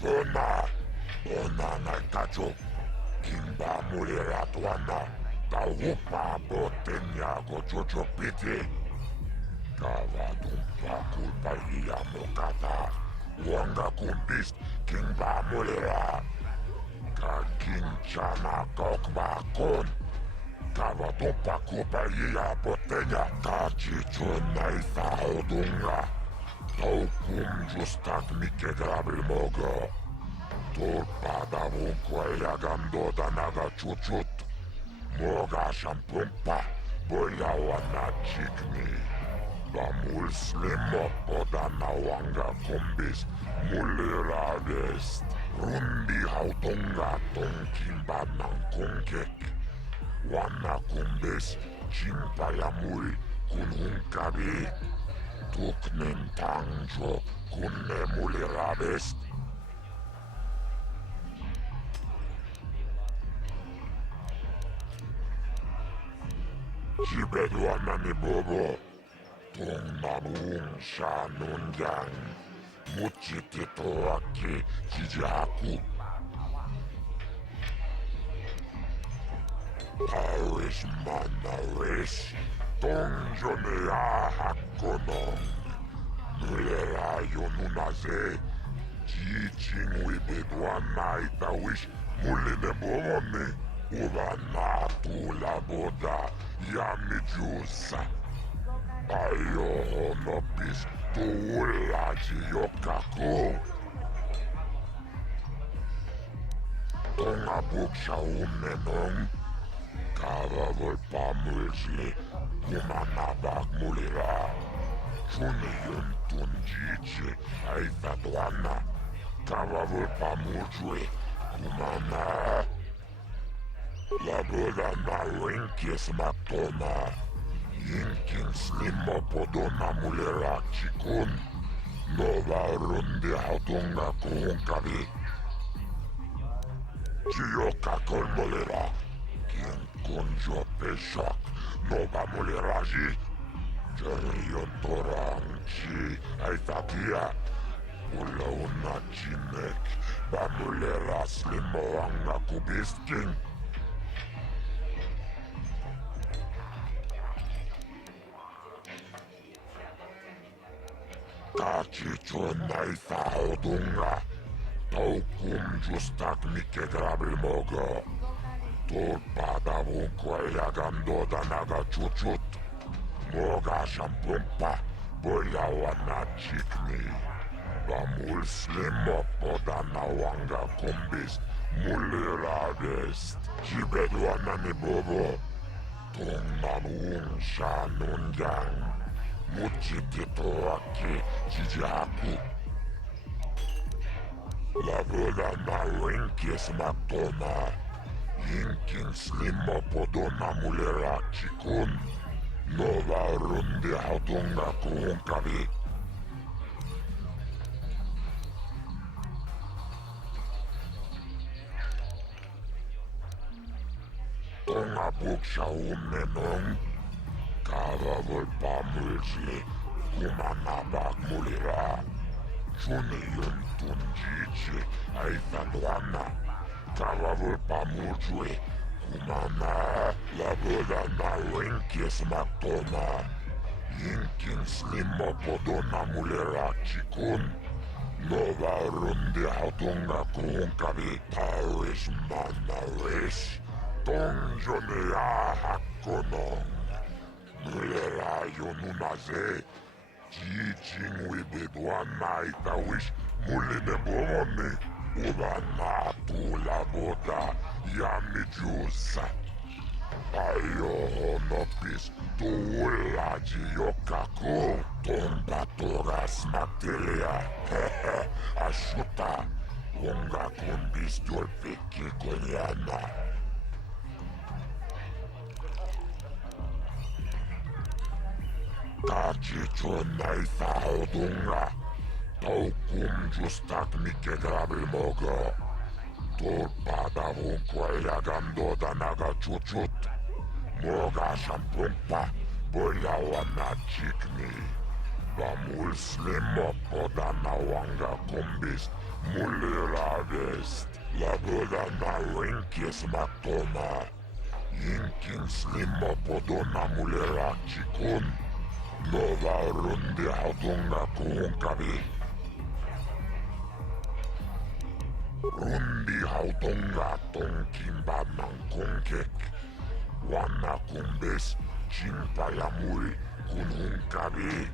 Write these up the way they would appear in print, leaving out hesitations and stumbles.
Puna, na gajo, kimba mulera tuana, ta upa botenya go jojo piti. Kava dumpa kulpa iya mokata, wanga kumbist, kimba mulera. Ka kinchana kokba kon, kava dumpa kulpa iya botenya, ka chichuna isa odunga. Tau cum justak mike grabil mogo. Turpada vunque agando da naga chuchut. Moga shampumpa, boya wana chikni. Bamul slimo podana wanga kumbis, mulira vest. Rundi hautonga tonkimba nang kungkek. Wana kumbis, chimpaya mul, kunhunkabi. Tuknen tangjo kunne mulirabest. Jibeduana ni bobo. Tung nabung sha nunjang. Muchitito aki jijaku. Tawish manawish. Tongjo ne ahakonong. Mulera yonunaze. Jijing wibeduana itawish. Muline bomone. Ubana tula boda. Yamijusa. Ayo honopis. Tuulaji yokaku. Tonga buksha unenong. Kava volpa mulsli. Kumanabak mulira. Chuni yuntun jichi. Aita tuana. Kava volpa mulsli. Kumana. La boda na winkis matona. Yinkin slimo podona mulira chikun. Nova rundi hautunga kuhunkavi. Chiyoka kol mulira. Kunjo peshak, nova muleraji. Jerion torangchi, aitakia. Ula una chinek, ba mulera slimo anga kubisking. Kachicho naisa odunga. Tau kum justak mike grabil mogo. Turpada vunque agando da naga chuchut. Moga shampumpa, boya wana chikni. Bamul slimo podana wanga kumbis, mulira vest. Jibeduana ni bobo. Tung nabung sha nunjang. Muchitito aki jijaku. La boda na winkis matona. Yinkin slimo podona mulera chikun. Nova rundi hautunga kuhunkavi. Tonga buksha unenong. Kava volpa mulsli. Kumanabak mulira. Chuni yuntun jichi. Aita duana. Kava volpa mulsli. Kumana. La boda na winkis matona. Yinkin slimo podona mulera chikun. Nova rundi hautunga kuhunkavi. Tawish manawish. Tongjo ne ahakonong. Mulera yonunaze. Jijing wibeduana itawish. Muline bomone. Ubana tula boda. Yamijusa. Ayo honopis. Tuulaji yokaku. Tomba toras materia. Ashuta. Unga kumbis dolpiki konyana. Kachicho naisa odunga. Tau kum justak mike grabil mogo. Turpada vunque agando da naga chuchut. Moga shampumpa, boya wana chikni. Bamul slimo podana wanga kumbis, Mulera vest, la boda na winkis matoma. Inkin slimma podona mulera chikun. Nova rundi hatunga kuhunkavi. Rundi hautunga tonkimba mankunkek. Wanna kumbes chimpayamui kunhunkavi.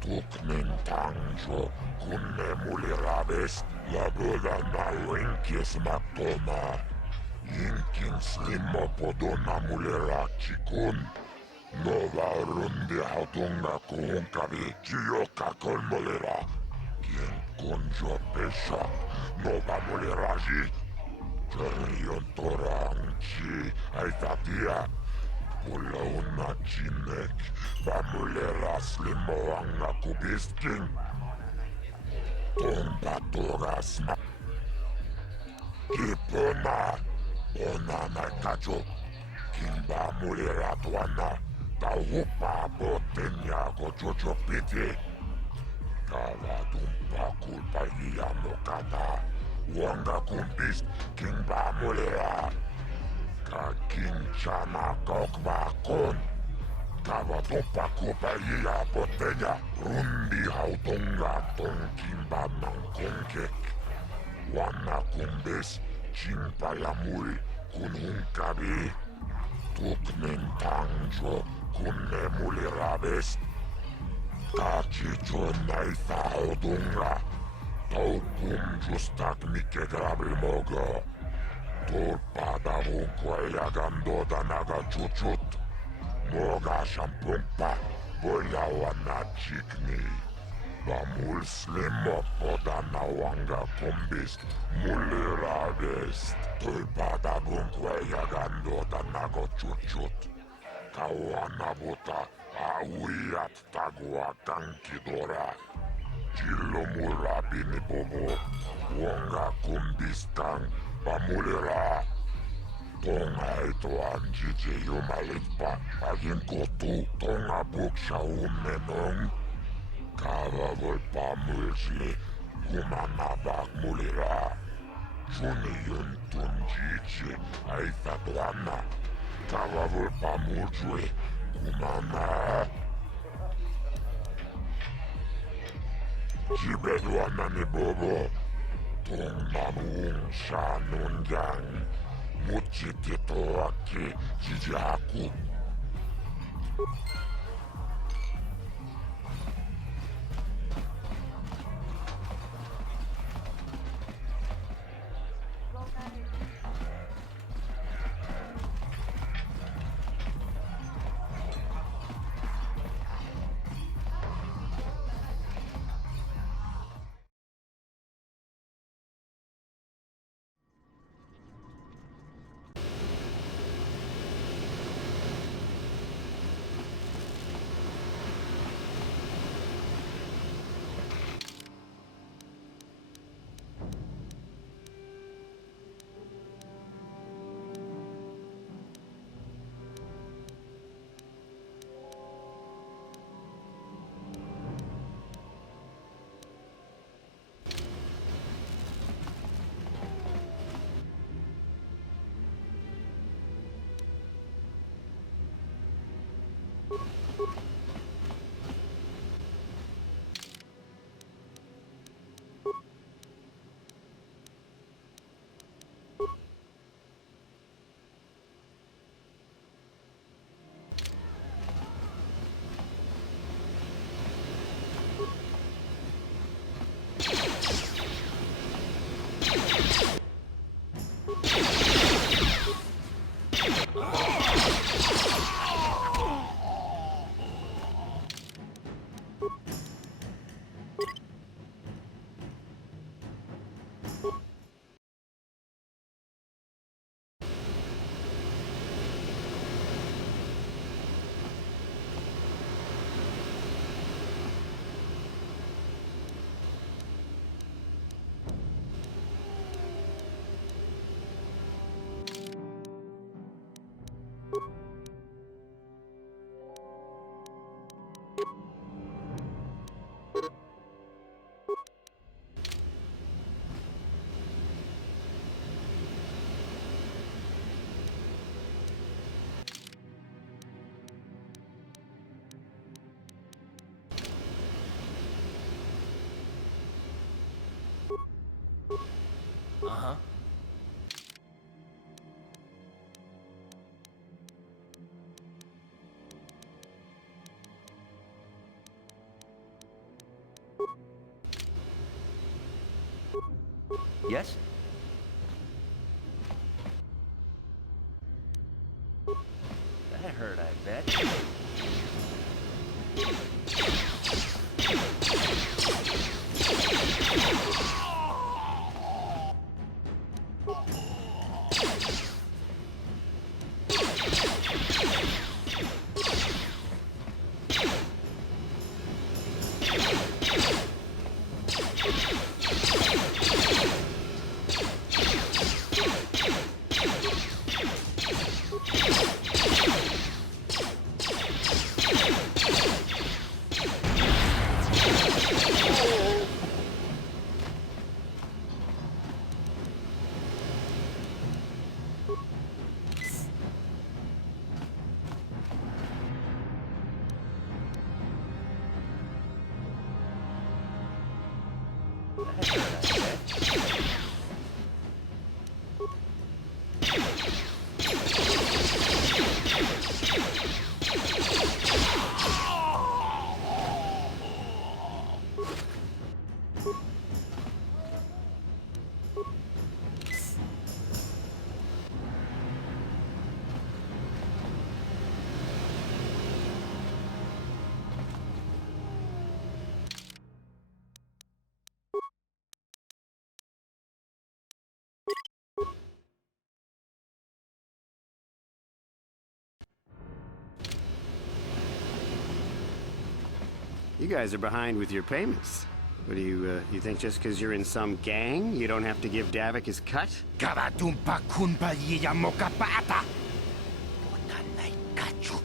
Tuknen tangjo kunne mulirabes la boda na winkis matoma. Inkin slimma podona mulera chikun. Nova rundi hautunga kuhunkavi chiyoka kolmolera. Kien konjo pesha nova muleraji. Jerion torangchi aitatia. Pula una chinek va mulera slimo anga kubisking. Tomba torasma. Kipona. Ona na kajo. Kimba mulera tuana. Taupa botenya gojojo piti. Kala dumpa kulpa iya mokata. Wanga kumbis kimba mulera. Ka kinchana kokba kon. Kava dumpa kulpa iya botenya. Rundi hautonga ton kimba mankonkek. Wana kumbis chimpa yamuri kunhunkabi. Tuknen tangjo kunne mulirabes. Kachicho naitha hodunga. Taukum justak mike grabilmoga. Torpada hunkwaya gandoda naga chuchut. Moga shampumpa boya wana chikni. Bamul slimo poda nawanga kumbis mulirabes. Torpada hunkwaya gandoda naga chuchut. Kawana buta awiyat tagwa kankidora. Chilo murabini bobo. Wonga kumbistang pamulera. Tonga ito anjije yumalitpa. Agin kotu tonga buksha umenong. Kava volpa mulsli. Kumanabak mulera. Juni yun tunjichi aitatuana. Kava volpa mulsli. Kumana. Jibeduana ni bobo. Tong mamung shanungang. Muchitito aki jijaku. Yes? That hurt, I bet. You guys are behind with your payments. What do you think just because you're in some gang, you don't have to give Davik his cut? Kavatumpa kunpa yiya mokapaata. Potanay kachu.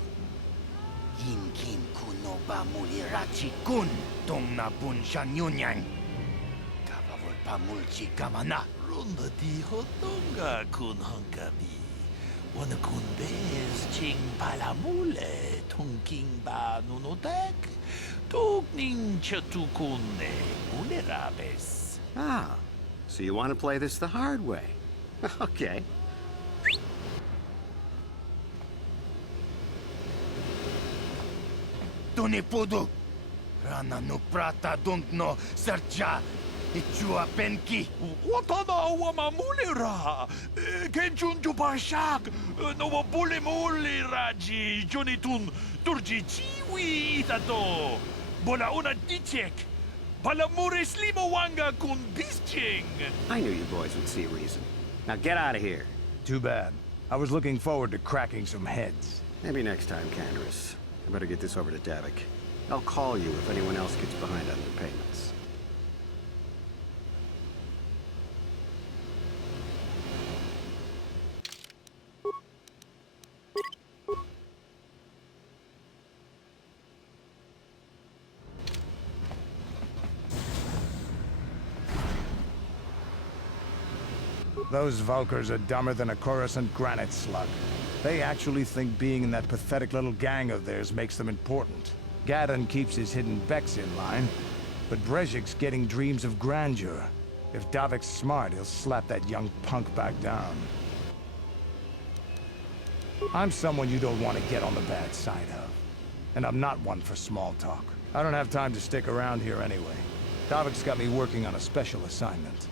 Yinkin kuno ba mulirachi kun tong na bun shanyunyang. Kavavol pa mulchi kamana. Runda di hotonga kun hanggabi. Wana kun bez ching palamule tungking ba nunotek. Tugning chatukune unerabes. Ah, so you want to play this the hard way. Okay. Tunipudu. Rana no prata dunkno sercha. Ichua penki. Watana wamamulira. Kenchun jupashak. No wabule muli raji. Jonitun turji chiwi itato. Bola una dichek. Palamures limo wanga kun bisching. I knew you boys would see reason. Now get out of here. Too bad. I was looking forward to cracking some heads. Maybe next time, Canderous. I better get this over to Davik. I'll call you if anyone else gets behind on their payments. Those Vulkars are dumber than a Coruscant granite slug. They actually think being in that pathetic little gang of theirs makes them important. Gadon keeps his hidden Becks in line, but Brezhik's getting dreams of grandeur. If Davik's smart, he'll slap that young punk back down. I'm someone you don't want to get on the bad side of. And I'm not one for small talk. I don't have time to stick around here anyway. Davik's got me working on a special assignment.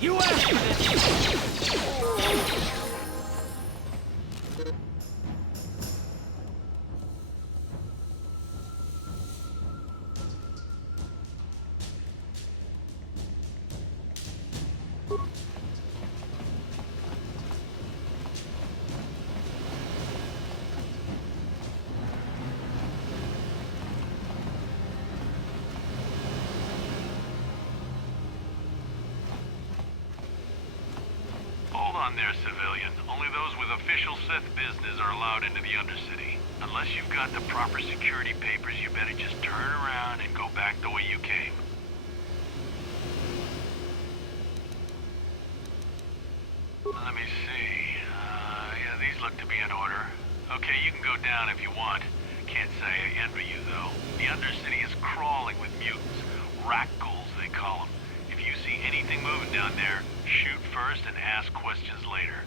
You asked for this! Hold on there, civilian. Only those with official Sith business are allowed into the Undercity. Unless you've got the proper security papers, you better just turn around and go back the way you came. Let me see. Yeah, these look to be in order. Okay, you can go down if you want. Can't say I envy you, though. The Undercity is crawling with mutants. Rat-ghouls, they call them. If you see anything moving down there, shoot first and ask questions later.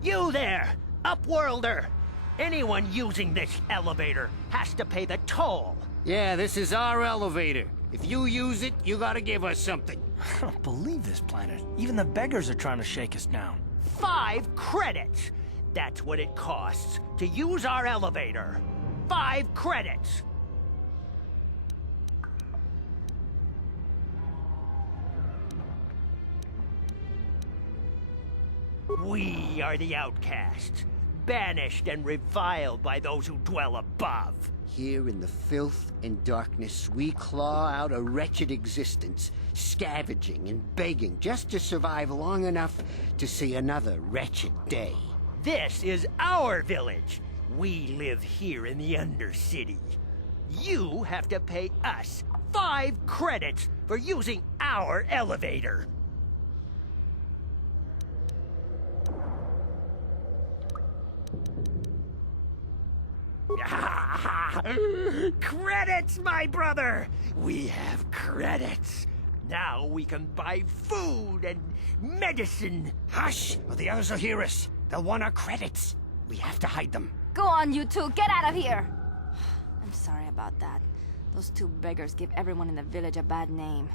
You there, Upworlder! Anyone using this elevator has to pay the toll. Yeah, this is our elevator. If you use it, you gotta give us something. I don't believe this planet. Even the beggars are trying to shake us down. 5 credits! That's what it costs to use our elevator. 5 credits! We are the outcasts, banished and reviled by those who dwell above. Here in the filth and darkness, we claw out a wretched existence, scavenging and begging just to survive long enough to see another wretched day. This is our village. We live here in the Undercity. You have to pay us 5 credits for using our elevator. Credits, my brother! We have credits. Now we can buy food and medicine. Hush, or the others will hear us. They'll want our credits. We have to hide them. Go on, you two. Get out of here. I'm sorry about that. Those 2 beggars give everyone in the village a bad name.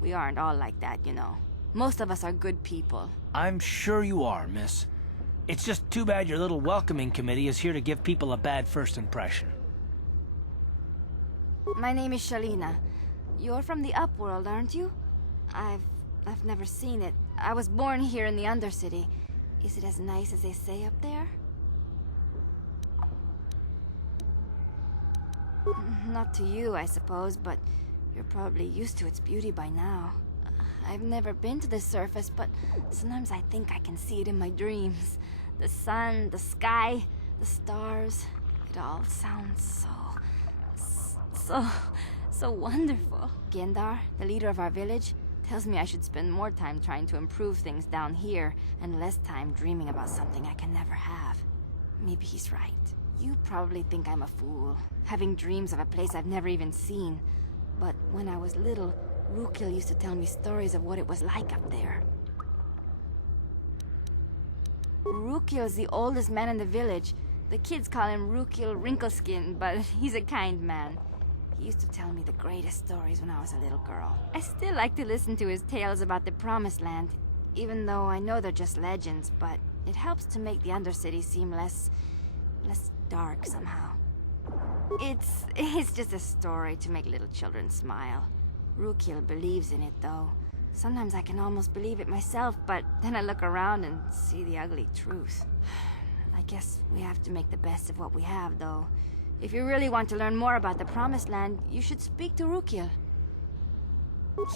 We aren't all like that, you know. Most of us are good people. I'm sure you are, miss. It's just too bad your little welcoming committee is here to give people a bad first impression. My name is Shalina. You're from the Upworld, aren't you? I've never seen it. I was born here in the Undercity. Is it as nice as they say up there? Not to you, I suppose, but you're probably used to its beauty by now. I've never been to the surface, but sometimes I think I can see it in my dreams. The sun, the sky, the stars. It all sounds so wonderful. Gendar, the leader of our village, tells me I should spend more time trying to improve things down here and less time dreaming about something I can never have. Maybe he's right. You probably think I'm a fool, having dreams of a place I've never even seen. But when I was little, Rukil used to tell me stories of what it was like up there. Rukil's the oldest man in the village. The kids call him Rukil Wrinkleskin, but he's a kind man. He used to tell me the greatest stories when I was a little girl. I still like to listen to his tales about the Promised Land, even though I know they're just legends, but it helps to make the Undercity seem less dark somehow. It's just a story to make little children smile. Rukil believes in it, though. Sometimes I can almost believe it myself, but then I look around and see the ugly truth. I guess we have to make the best of what we have, though. If you really want to learn more about the Promised Land, you should speak to Rukil.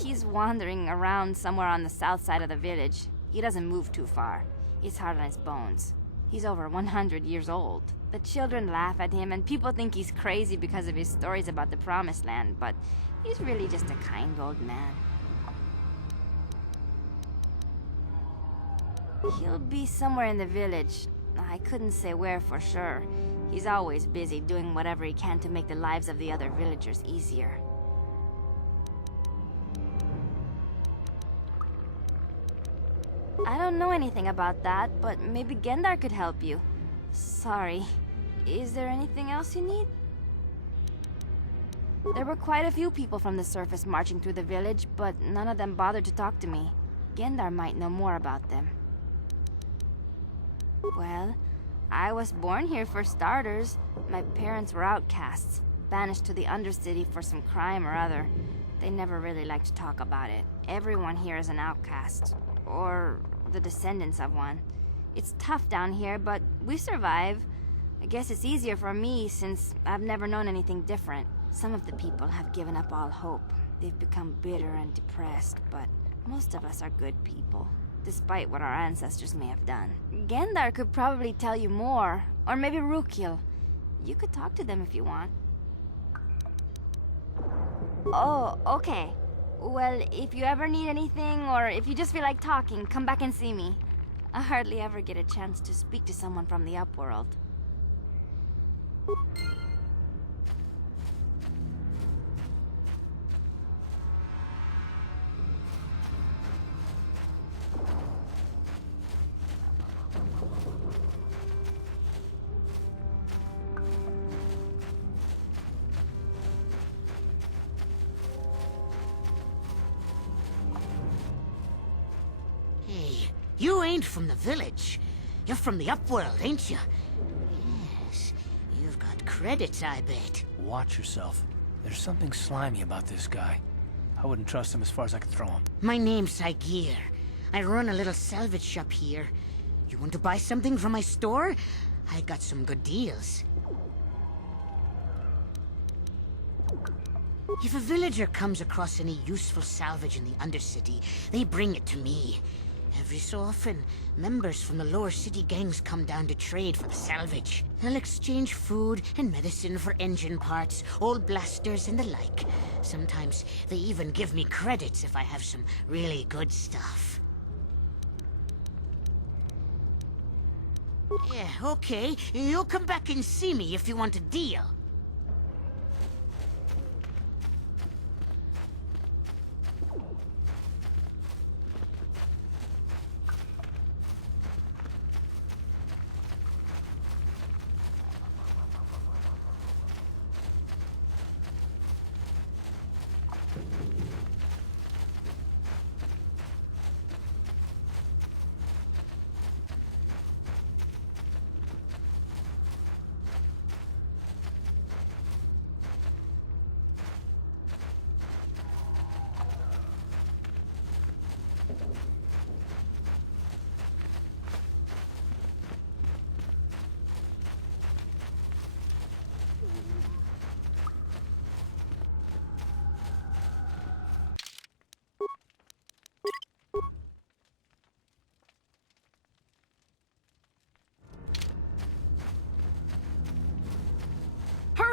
He's wandering around somewhere on the south side of the village. He doesn't move too far. He's hard on his bones. He's over 100 years old. The children laugh at him, and people think he's crazy because of his stories about the Promised Land, but he's really just a kind old man. He'll be somewhere in the village. I couldn't say where for sure. He's always busy doing whatever he can to make the lives of the other villagers easier. I don't know anything about that, but maybe Gendar could help you. Sorry. Is there anything else you need? There were quite a few people from the surface marching through the village, but none of them bothered to talk to me. Gendar might know more about them. Well, I was born here for starters. My parents were outcasts, banished to the Undercity for some crime or other. They never really liked to talk about it. Everyone here is an outcast, or the descendants of one. It's tough down here, but we survive. I guess it's easier for me since I've never known anything different. Some of the people have given up all hope. They've become bitter and depressed, but most of us are good people, despite what our ancestors may have done. Gendar could probably tell you more, or maybe Rukil. You could talk to them if you want. Oh, okay. Well, if you ever need anything, or if you just feel like talking, come back and see me. I hardly ever get a chance to speak to someone from the Upworld. You ain't from the village. You're from the Upworld, ain't you? Yes. You've got credits, I bet. Watch yourself. There's something slimy about this guy. I wouldn't trust him as far as I could throw him. My name's Saigir. I run a little salvage shop here. You want to buy something from my store? I got some good deals. If a villager comes across any useful salvage in the Undercity, they bring it to me. Every so often, members from the lower city gangs come down to trade for the salvage. They'll exchange food and medicine for engine parts, old blasters and the like. Sometimes they even give me credits if I have some really good stuff. Yeah, okay. You'll come back and see me if you want a deal.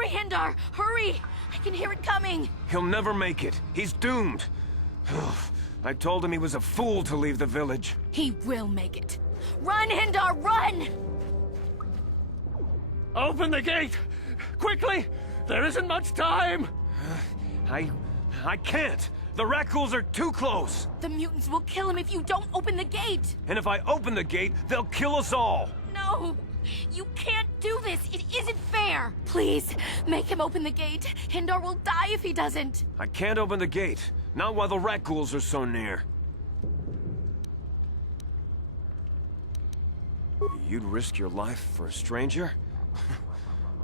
Hurry, Hindar! Hurry! I can hear it coming! He'll never make it. He's doomed. I told him he was a fool to leave the village. He will make it. Run, Hindar, run! Open the gate! Quickly! There isn't much time! I can't! The Rakghouls are too close! The mutants will kill him if you don't open the gate! And if I open the gate, they'll kill us all! No! You can't do this! It isn't fair! Please, make him open the gate. Hindar will die if he doesn't. I can't open the gate. Not while the Rakghouls are so near. You'd risk your life for a stranger?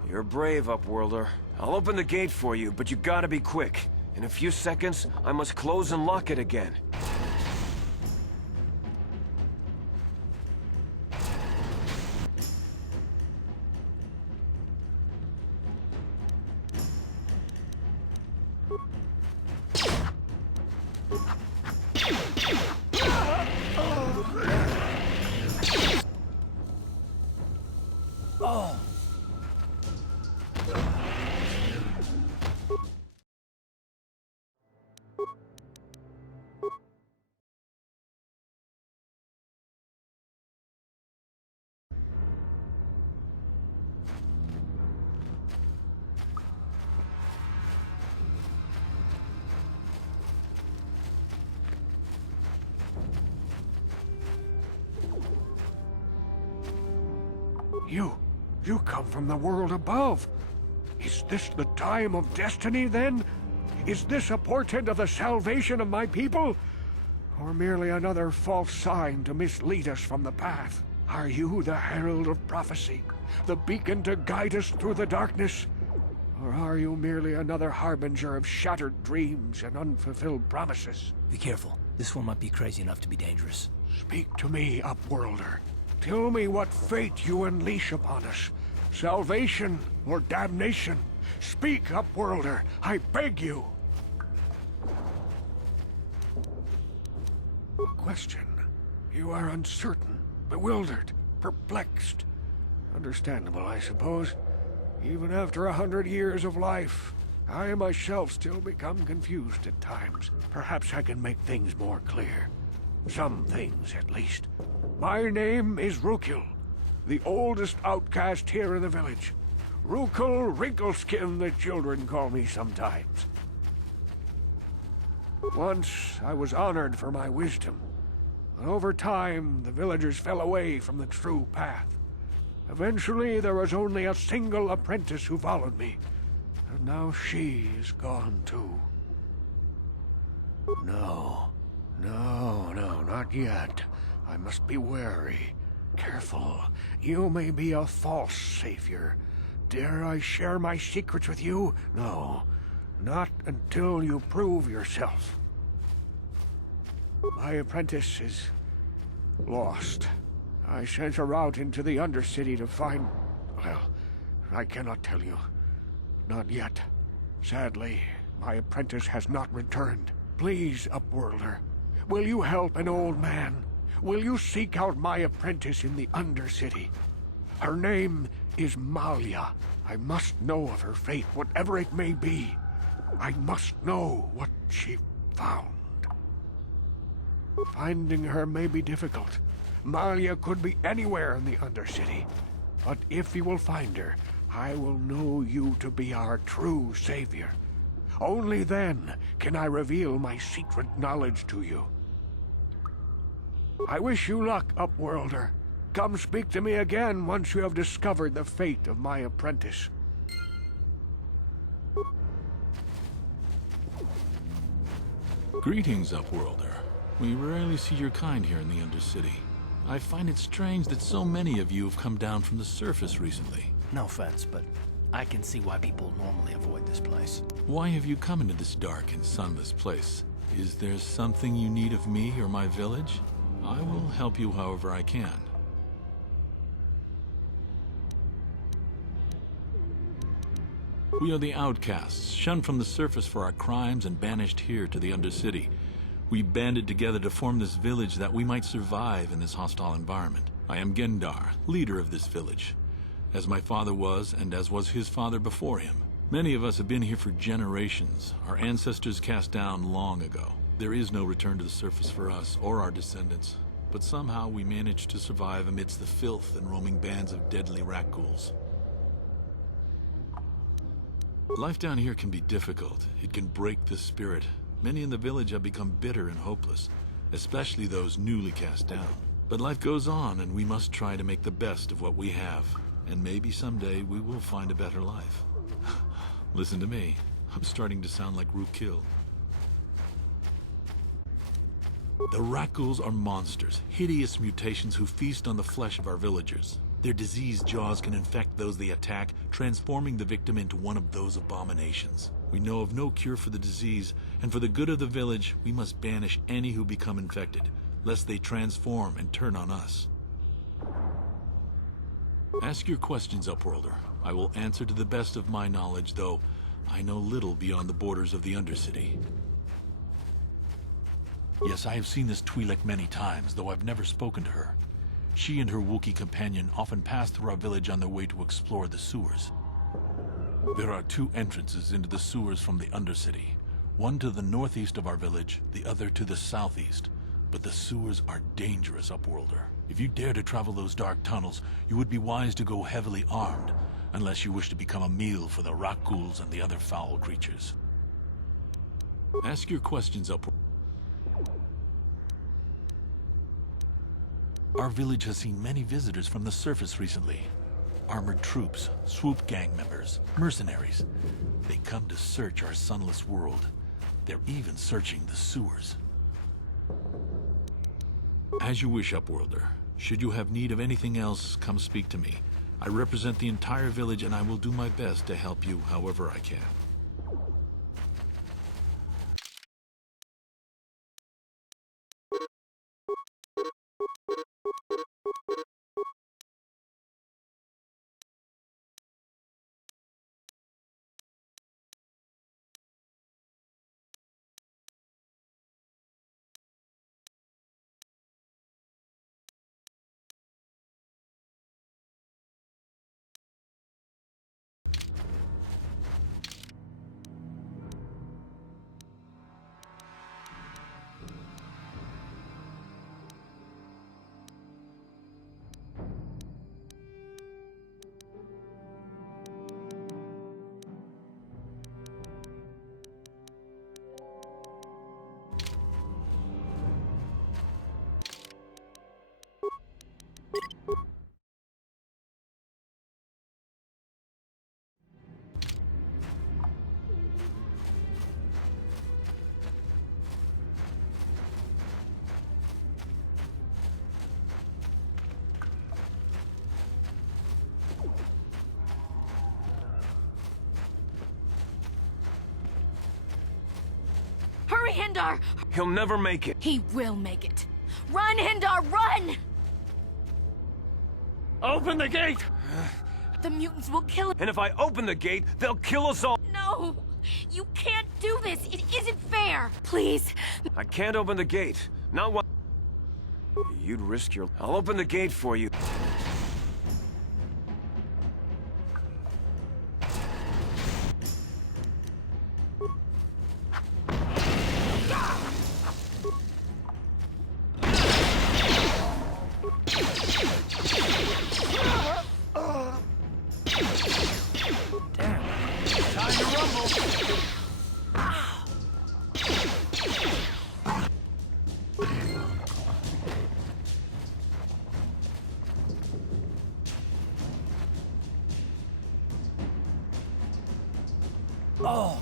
You're brave, Upworlder. I'll open the gate for you, but you gotta be quick. In a few seconds, I must close and lock it again. You come from the world above. Is this the time of destiny, then? Is this a portent of the salvation of my people? Or merely another false sign to mislead us from the path? Are you the herald of prophecy, the beacon to guide us through the darkness? Or are you merely another harbinger of shattered dreams and unfulfilled promises? Be careful. This one might be crazy enough to be dangerous. Speak to me, Upworlder. Tell me what fate you unleash upon us. Salvation or damnation? Speak, Upworlder, I beg you. Question. You are uncertain, bewildered, perplexed. Understandable, I suppose. Even after 100 years of life, I myself still become confused at times. Perhaps I can make things more clear. Some things, at least. My name is Rukil, the oldest outcast here in the village. Rukil Wrinkleskin, the children call me sometimes. Once, I was honored for my wisdom. But over time, the villagers fell away from the true path. Eventually, there was only a single apprentice who followed me. And now she is gone too. No, not yet. I must be wary, careful. You may be a false savior. Dare I share my secrets with you? No, not until you prove yourself. My apprentice is lost. I sent her out into the Undercity to find... Well, I cannot tell you. Not yet. Sadly, my apprentice has not returned. Please, Upworlder, will you help an old man? Will you seek out my apprentice in the Undercity? Her name is Malia. I must know of her fate, whatever it may be. I must know what she found. Finding her may be difficult. Malia could be anywhere in the Undercity. But if you will find her, I will know you to be our true savior. Only then can I reveal my secret knowledge to you. I wish you luck, Upworlder. Come speak to me again once you have discovered the fate of my apprentice. Greetings, Upworlder. We rarely see your kind here in the Undercity. I find it strange that so many of you have come down from the surface recently. No offense, but I can see why people normally avoid this place. Why have you come into this dark and sunless place? Is there something you need of me or my village? I will help you however I can. We are the outcasts, shunned from the surface for our crimes and banished here to the Undercity. We banded together to form this village that we might survive in this hostile environment. I am Gendar, leader of this village, as my father was and as was his father before him. Many of us have been here for generations. Our ancestors cast down long ago. There is no return to the surface for us or our descendants. But somehow we managed to survive amidst the filth and roaming bands of deadly rat ghouls. Life down here can be difficult. It can break the spirit. Many in the village have become bitter and hopeless, especially those newly cast down. But life goes on, and we must try to make the best of what we have. And maybe someday we will find a better life. Listen to me. I'm starting to sound like Rookil. The rat ghouls are monsters, hideous mutations who feast on the flesh of our villagers. Their diseased jaws can infect those they attack, transforming the victim into one of those abominations. We know of no cure for the disease, and for the good of the village, we must banish any who become infected, lest they transform and turn on us. Ask your questions, Upworlder. I will answer to the best of my knowledge, though I know little beyond the borders of the Undercity. Yes, I have seen this Twi'lek many times, though I've never spoken to her. She and her Wookiee companion often pass through our village on their way to explore the sewers. There are two entrances into the sewers from the Undercity. One to the northeast of our village, the other to the southeast. But the sewers are dangerous, Upworlder. If you dare to travel those dark tunnels, you would be wise to go heavily armed, unless you wish to become a meal for the rock ghouls and the other foul creatures. Ask your questions, Upworlder. Our village has seen many visitors from the surface recently. Armored troops, swoop gang members, mercenaries. They come to search our sunless world. They're even searching the sewers. As you wish, Upworlder. Should you have need of anything else, come speak to me. I represent the entire village, and I will do my best to help you however I can. Hurry, Hindar! He'll never make it. He will make it. Run, Hindar, run! Open the gate! The mutants will kill him. And if I open the gate, they'll kill us all. No! You can't do this! It isn't fair! Please! I can't open the gate. Not while... You'd risk your... I'll open the gate for you. Oh.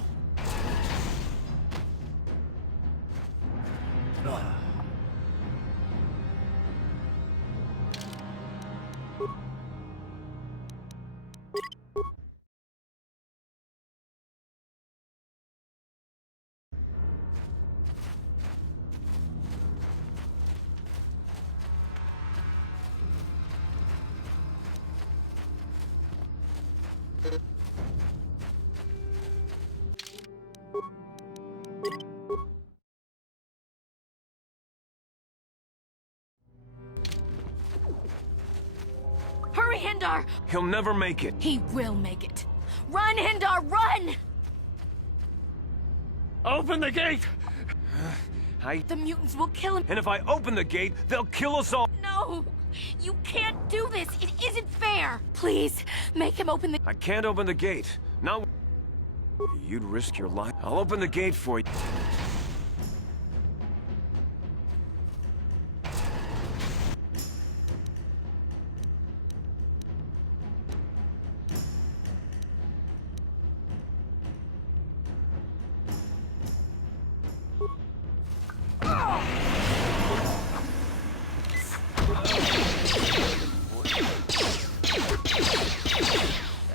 Hurry, Hindar! He'll never make it. He will make it. Run, Hindar, run! Open the gate! The mutants will kill him. And if I open the gate, they'll kill us all. No! You can't do this! It isn't fair! Please, make him open the... I can't open the gate. Not... You'd risk your life. I'll open the gate for you.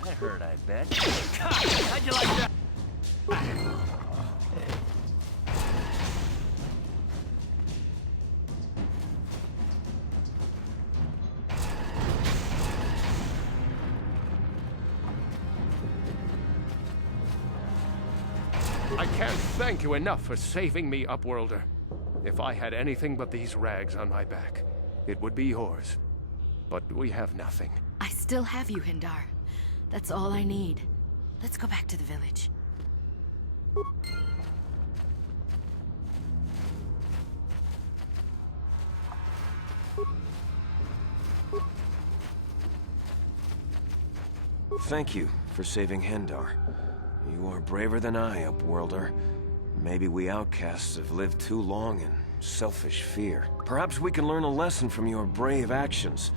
That hurt, I bet. How'd you like that? I can't thank you enough for saving me, Upworlder. If I had anything but these rags on my back, it would be yours. But we have nothing. I still have you, Hindar. That's all I need. Let's go back to the village. Thank you for saving Hindar. You are braver than I, Upworlder. Maybe we outcasts have lived too long in selfish fear. Perhaps we can learn a lesson from your brave actions.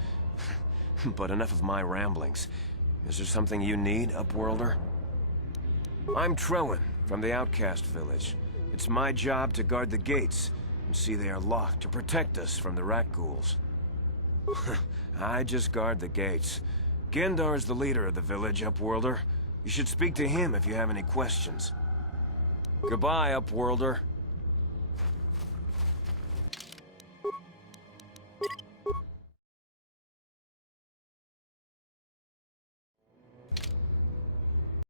But enough of my ramblings. Is there something you need, Upworlder? I'm Trowan, from the Outcast Village. It's my job to guard the gates, and see they are locked to protect us from the rat ghouls. I just guard the gates. Gendar's the leader of the village, Upworlder. You should speak to him if you have any questions. Goodbye, Upworlder.